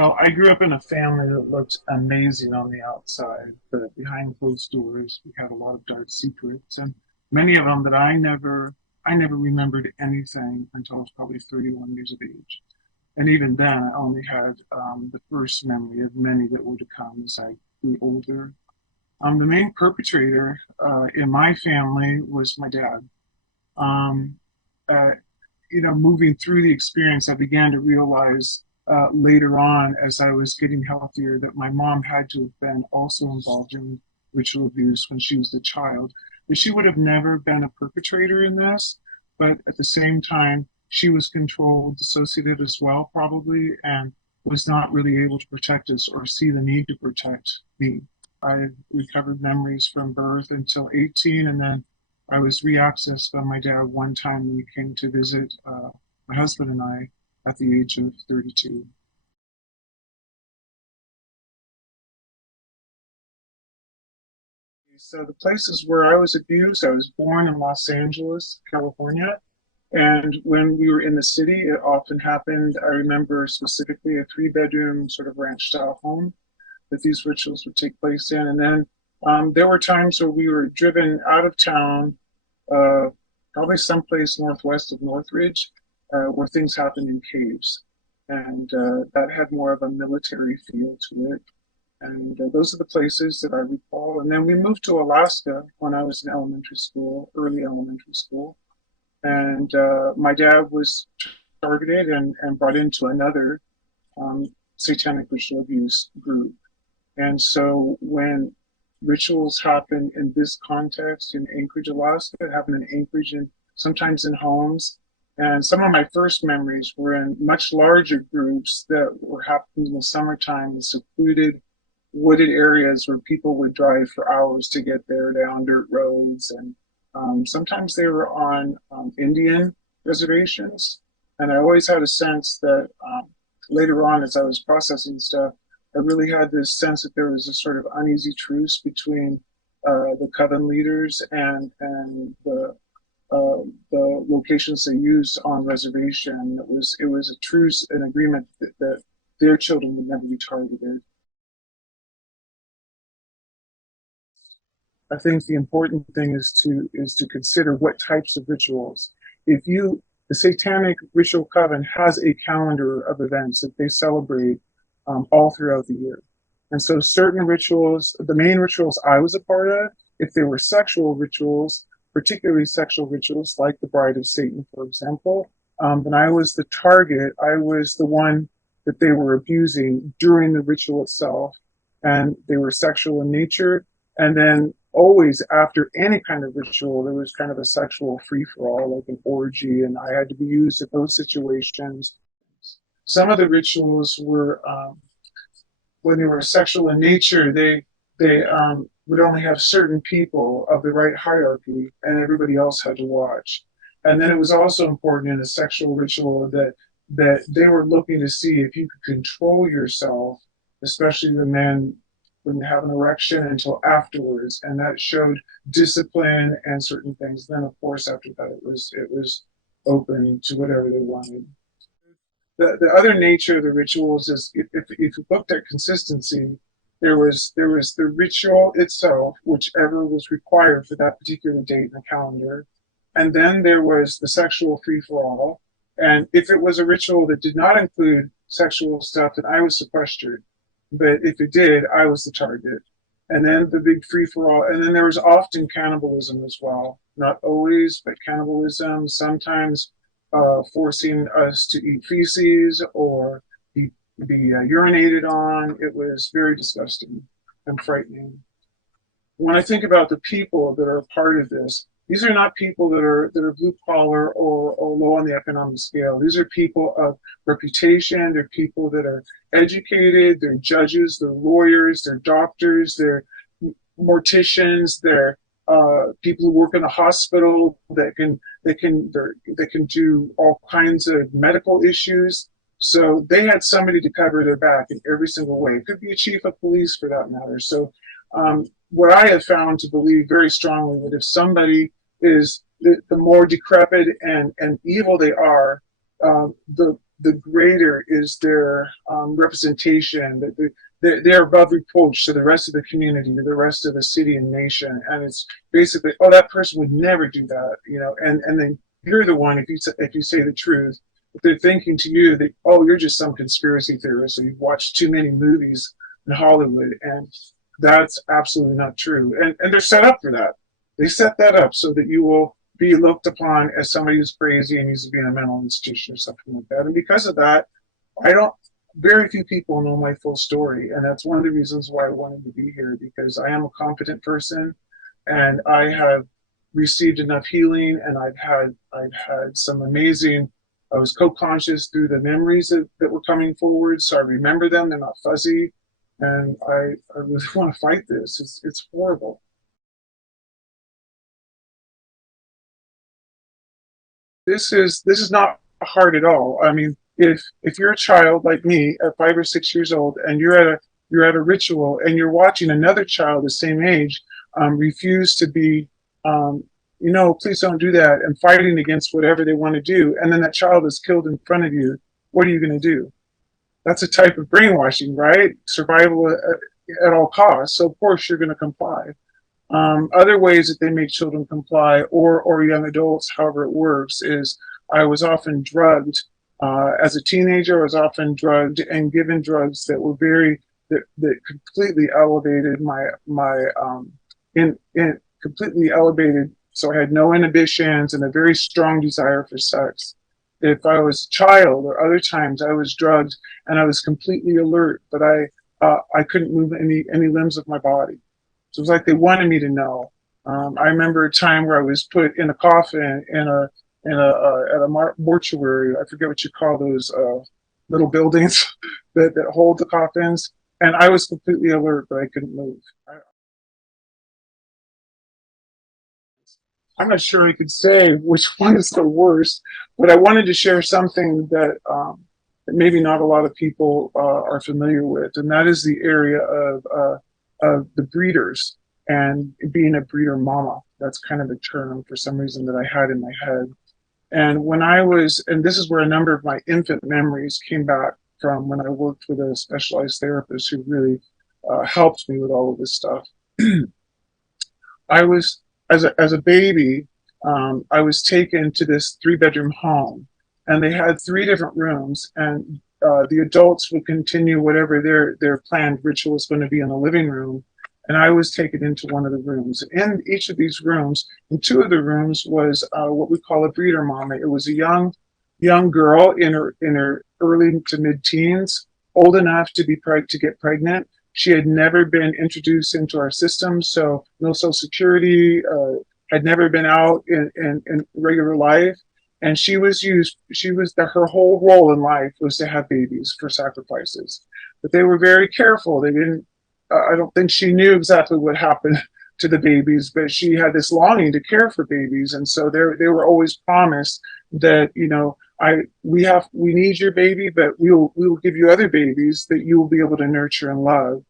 Well, I grew up in a family that looked amazing on the outside, but behind closed doors, we had a lot of dark secrets, and many of them that I never remembered anything until I was probably 31 years of age. And even then, I only had the first memory of many that were to come as I grew older. The main perpetrator in my family was my dad. Um, uh, Moving through the experience, I began to realize later on, as I was getting healthier, that my mom had to have been also involved in ritual abuse when she was a child. But she would have never been a perpetrator in this, but at the same time, she was controlled, dissociated as well, probably, and was not really able to protect us or see the need to protect me. I recovered memories from birth until 18, and then I was reaccessed by my dad one time when he came to visit my husband and I at the age of 32. So the places where I was abused, I was born in Los Angeles, California. And when we were in the city, it often happened. I remember specifically a three-bedroom sort of ranch style home that these rituals would take place in. And then there were times where we were driven out of town, uh, probably someplace northwest of Northridge, where things happened in caves. And that had more of a military feel to it. And those are the places that I recall. And then we moved to Alaska when I was in elementary school, early elementary school. And my dad was targeted and brought into another um, satanic ritual abuse group. And so when rituals happen in this context in Anchorage, Alaska, it happened in Anchorage and sometimes in homes. And some of my first memories were in much larger groups that were happening in the summertime in secluded wooded areas where people would drive for hours to get there down dirt roads. And sometimes they were on Indian reservations. And I always had a sense that later on, as I was processing stuff, I really had this sense that there was a sort of uneasy truce between the coven leaders and the locations they used on reservation. It was a truce, an agreement that their children would never be targeted. I think the important thing is to consider what types of rituals. If you The Satanic Ritual Coven has a calendar of events that they celebrate all throughout the year. And so certain rituals, the main rituals I was a part of, if they were sexual rituals, particularly sexual rituals like the Bride of Satan, for example, then I was the target. I was the one that they were abusing during the ritual itself. And they were sexual in nature. And then always after any kind of ritual, there was kind of a sexual free for all, like an orgy, and I had to be used in those situations. Some of the rituals were, when they were sexual in nature, they would only have certain people of the right hierarchy, and everybody else had to watch. And then it was also important in a sexual ritual that they were looking to see if you could control yourself, especially the men wouldn't have an erection until afterwards, and that showed discipline and certain things. Then, of course, after that, it was open to whatever they wanted. The other nature of the rituals is if you looked at consistency, there was the ritual itself, whichever was required for that particular date in the calendar, and then there was the sexual free for all. And if it was a ritual that did not include sexual stuff, then I was sequestered. But if it did, I was the target. And then the big free for all. And then there was often cannibalism as well. Not always, but cannibalism, sometimes forcing us to eat feces or be urinated on. It was very disgusting and frightening. When I think about the people that are a part of this, these are not people that are blue collar or low on the economic scale. These are people of reputation. They're people that are educated. They're judges. They're lawyers. They're doctors. They're morticians. They're people who work in a hospital that can do all kinds of medical issues. So they had somebody to cover their back in every single way. It could be a chief of police for that matter. So what I have found to believe very strongly that if somebody is the more decrepit and evil they are, the the greater is their representation, that they're above reproach to the rest of the community, to the rest of the city and nation. And it's basically, oh, that person would never do that, and then you're the one, if you say the truth, if they're thinking to you that, oh, you're just some conspiracy theorist, or you've watched too many movies in Hollywood, and that's absolutely not true. And they're set up for that. They set that up so that you will be looked upon as somebody who's crazy and needs to be in a mental institution or something like that. And because of that, I don't. Very few people know my full story, and that's one of the reasons why I wanted to be here, because I am a competent person, and I have received enough healing, and I've had some amazing. I was co-conscious through the memories that were coming forward, so I remember them. They're not fuzzy, and I really want to fight this. It's horrible. This is not hard at all. I mean, if you're a child like me at 5 or 6 years old, and you're at a ritual, and you're watching another child the same age refuse to be, please don't do that, and fighting against whatever they want to do, and then that child is killed in front of you, what are you going to do? That's a type of brainwashing, right? Survival at all costs. So of course you're going to comply. Other ways that they make children comply, or young adults, however it works, is I was often drugged. As a teenager, I was often drugged and given drugs that were that completely elevated in completely elevated. So I had no inhibitions and a very strong desire for sex. If I was a child, or other times I was drugged and I was completely alert, but I couldn't move any limbs of my body. So it was like they wanted me to know. I remember a time where I was put in a coffin at a mortuary. I forget what you call those little buildings that hold the coffins, and I was completely alert, but I couldn't move. I'm not sure I could say which one is the worst, but I wanted to share something that maybe not a lot of people are familiar with, and that is the area of the breeders and being a breeder mama. That's kind of a term for some reason that I had in my head. And and this is where a number of my infant memories came back from when I worked with a specialized therapist who really helped me with all of this stuff. I was, as a baby, I was taken to this 3 bedroom home, and they had 3 different rooms, and the adults would continue whatever their planned ritual was going to be in the living room, and I was taken into one of the rooms. In each of these rooms, in 2 of the rooms, was what we call a breeder mama. It was a young girl in her early to mid-teens, old enough to get pregnant. She had never been introduced into our system, so no social security, had never been out in regular life. And her whole role in life was to have babies for sacrifices. But they were very careful. They didn't, I don't think she knew exactly what happened to the babies, but she had this longing to care for babies. And so they were always promised that, we need your baby, but we will give you other babies that you will be able to nurture and love.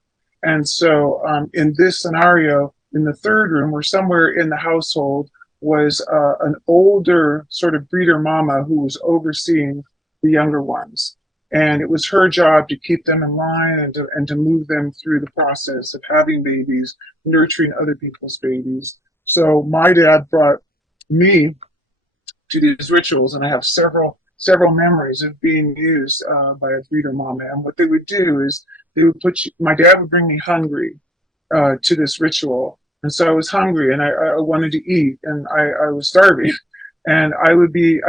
And so in this scenario, in the third room, or somewhere in the household, was an older sort of breeder mama who was overseeing the younger ones. And it was her job to keep them in line, and to move them through the process of having babies, nurturing other people's babies. So my dad brought me to these rituals, and I have several memories of being used by a breeder mama. And what they would do is my dad would bring me hungry to this ritual, and so I was hungry, and I wanted to eat, and I was starving, and I would be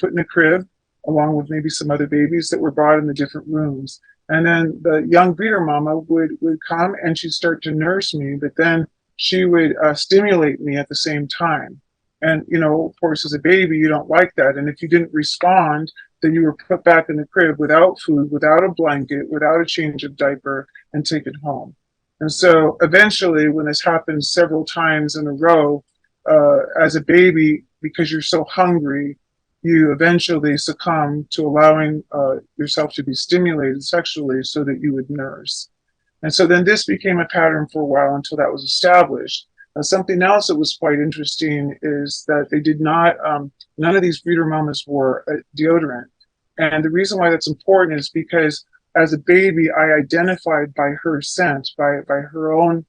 put in a crib along with maybe some other babies that were brought in the different rooms. And then the young breeder mama would come, and she'd start to nurse me, but then she would stimulate me at the same time. And, of course, as a baby, you don't like that. And if you didn't respond, then you were put back in the crib without food, without a blanket, without a change of diaper, and taken home. And so eventually, when this happens several times in a row, as a baby, because you're so hungry, you eventually succumb to allowing yourself to be stimulated sexually so that you would nurse. And so then this became a pattern for a while until that was established. Something else that was quite interesting is that they did not, none of these breeder mamas wore deodorant. And the reason why that's important is because as a baby, I identified by her scent, by her own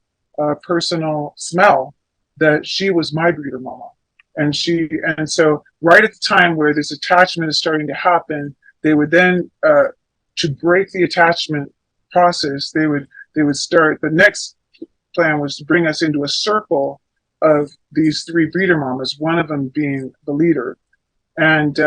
personal smell, that she was my breeder mama. And so right at the time where this attachment is starting to happen, they would then, to break the attachment process, they would start, the next plan was to bring us into a circle of these three breeder mamas, one of them being the leader. And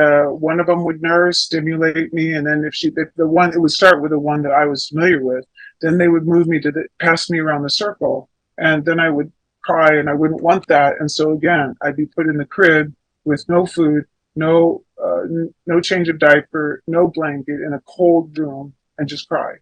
one of them would nurse, stimulate me, and then if the one, it would start with the one that I was familiar with. Then they would move me pass me around the circle, and then I would cry, and I wouldn't want that. And so again, I'd be put in the crib with no food, no change of diaper, no blanket, in a cold room, and just cry.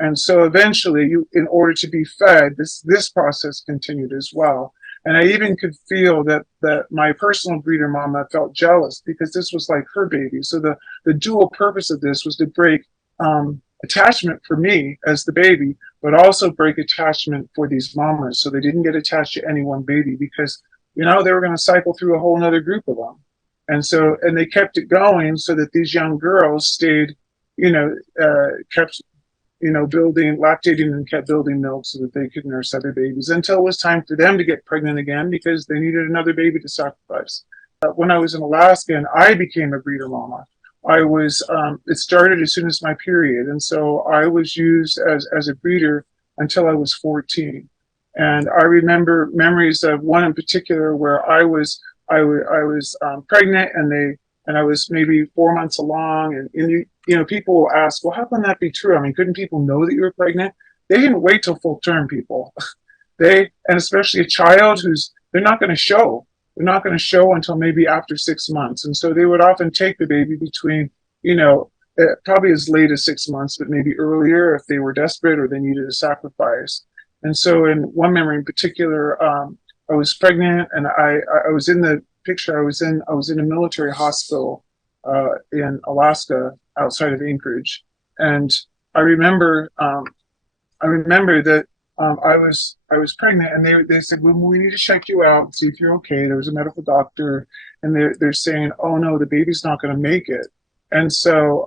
And so eventually, in order to be fed, this process continued as well. And I even could feel that my personal breeder mama felt jealous because this was like her baby. So the dual purpose of this was to break attachment for me as the baby, but also break attachment for these mamas, so they didn't get attached to any one baby, because they were going to cycle through a whole other group of them. And they kept it going so that these young girls stayed, kept building, lactating, and kept building milk so that they could nurse other babies until it was time for them to get pregnant again because they needed another baby to sacrifice. When I was in Alaska and I became a breeder mama, it started as soon as my period. And so I was used as a breeder until I was 14. And I remember memories of one in particular where I was pregnant, and I was maybe 4 months along, and people will ask, well, how can that be true? I mean, couldn't people know that you were pregnant? They didn't wait till full term, people. And especially a child they're not going to show. They're not going to show until maybe after 6 months. And so they would often take the baby between, probably as late as 6 months, but maybe earlier if they were desperate or they needed a sacrifice. And so in one memory in particular, I was pregnant, and I was in the picture. I was in a military hospital in Alaska outside of Anchorage, and I remember that I was pregnant, and they said, well, we need to check you out and see if you're okay. There was a medical doctor, and they're saying, oh no, the baby's not going to make it. And so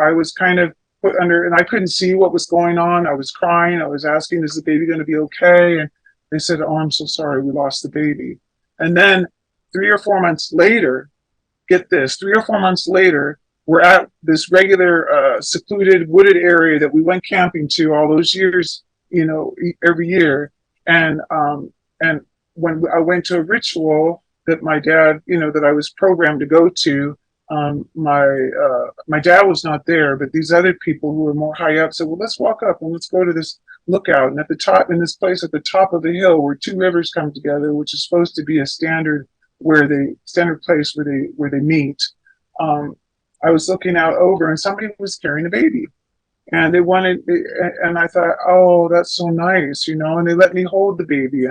I was kind of put under, and I couldn't see what was going on. I was crying. I was asking, is the baby going to be okay? And they said, oh, I'm so sorry, we lost the baby. And then 3 or 4 months later, get this, 3 or 4 months later, we're at this regular secluded wooded area that we went camping to all those years, every year. And when I went to a ritual that my dad, that I was programmed to go to, my dad was not there, but these other people who were more high up said, well, let's walk up and let's go to this lookout. And at the top, in this place at the top of the hill where two rivers come together, which is supposed to be a standard place where they meet. I was looking out over, and somebody was carrying a baby, and and I thought, oh, that's so nice, and they let me hold the baby,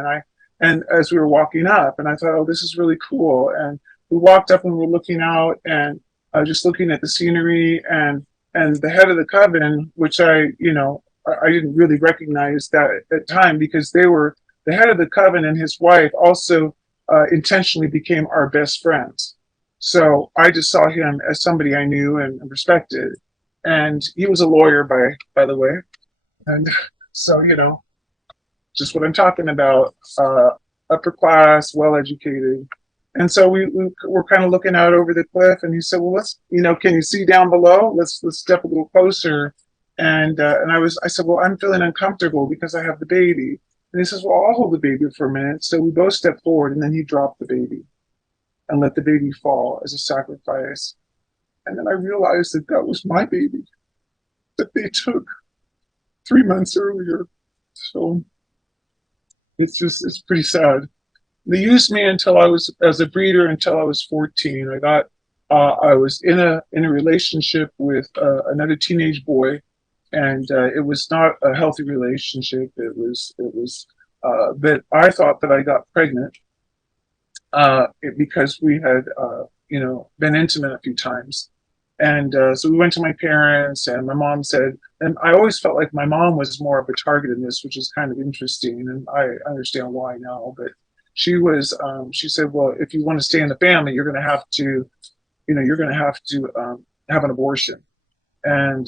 and as we were walking up, and I thought, oh, this is really cool. And we walked up and we were looking out, and just looking at the scenery, and the head of the coven, which I didn't really recognize that at that time, because the head of the coven and his wife also intentionally became our best friends. So I just saw him as somebody I knew and respected. And he was a lawyer, by the way. And so, just what I'm talking about, upper class, well educated. And so we were kind of looking out over the cliff, and he said, well, let's, can you see down below? Let's step a little closer. And I said, well, I'm feeling uncomfortable because I have the baby. And he says, well, I'll hold the baby for a minute. So we both stepped forward, and then he dropped the baby and let the baby fall as a sacrifice. And then I realized that was my baby that they took 3 months earlier. So it's pretty sad. They used me as a breeder until I was 14. I was in a relationship with another teenage boy, and it was not a healthy relationship. It was that I thought that I got pregnant because we had been intimate a few times. And so we went to my parents, and my mom said, and I always felt like my mom was more of a target in this, which is kind of interesting, and I understand why now. But she said, well, if you want to stay in the family, you're going to have to have an abortion. And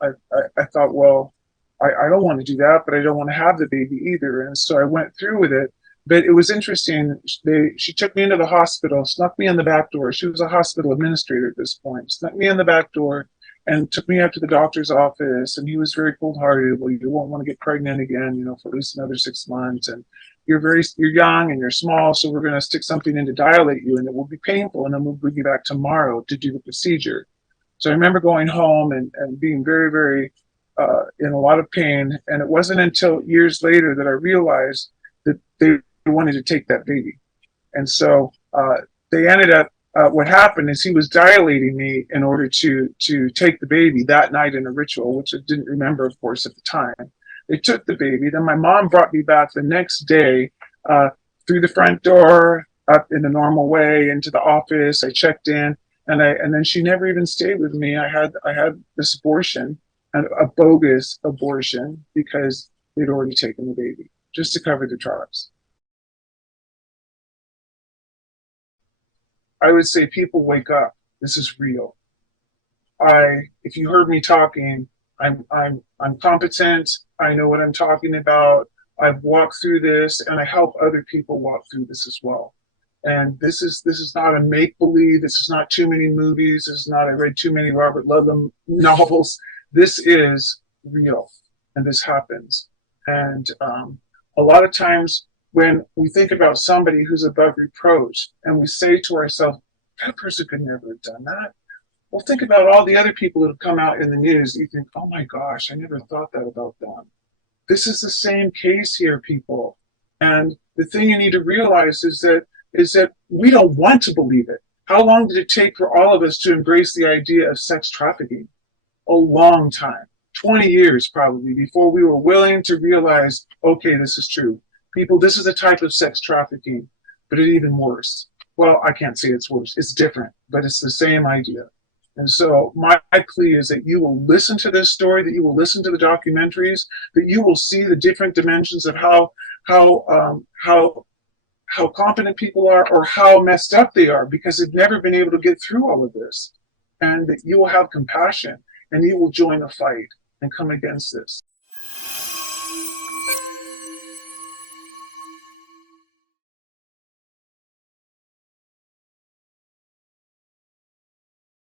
I thought, well, I don't want to do that, but I don't want to have the baby either. And so I went through with it. But it was interesting. She took me into the hospital, snuck me in the back door. She was a hospital administrator at this point. Snuck me in the back door and took me out to the doctor's office. And he was very cold-hearted. Well, you won't want to get pregnant again, for at least another 6 months. And you're young and you're small, so we're going to stick something in to dilate you, and it will be painful. And then we'll bring you back tomorrow to do the procedure. So I remember going home and being very, very in a lot of pain. And it wasn't until years later that I realized that they wanted to take that baby. And so they ended up, what happened is he was dilating me in order to take the baby that night in a ritual, which I didn't remember, of course, at the time. They took the baby. Then my mom brought me back the next day through the front door, up in the normal way, into the office. I checked in. And then she never even stayed with me. I had this abortion, a bogus abortion, because they'd already taken the baby just to cover the tracks. I would say, people, wake up. This is real. If you heard me talking, I'm competent. I know what I'm talking about. I've walked through this, and I help other people walk through this as well. And this is not a make believe. This is not too many movies. This is not, I read too many Robert Ludlum novels. This is real, and this happens. And a lot of times when we think about somebody who's above reproach, and we say to ourselves, that person could never have done that. Well, think about all the other people that have come out in the news. You think, oh my gosh, I never thought that about them. This is the same case here, people. And the thing you need to realize is that we don't want to believe it. How long did it take for all of us to embrace the idea of sex trafficking? A long time, 20 years probably, before we were willing to realize, okay, this is true. People, this is a type of sex trafficking, but it's even worse. Well, I can't say it's worse. It's different, but it's the same idea. And so my plea is that you will listen to this story, that you will listen to the documentaries, that you will see the different dimensions of how competent people are, or how messed up they are, because they've never been able to get through all of this. And that you will have compassion, and you will join the fight and come against this.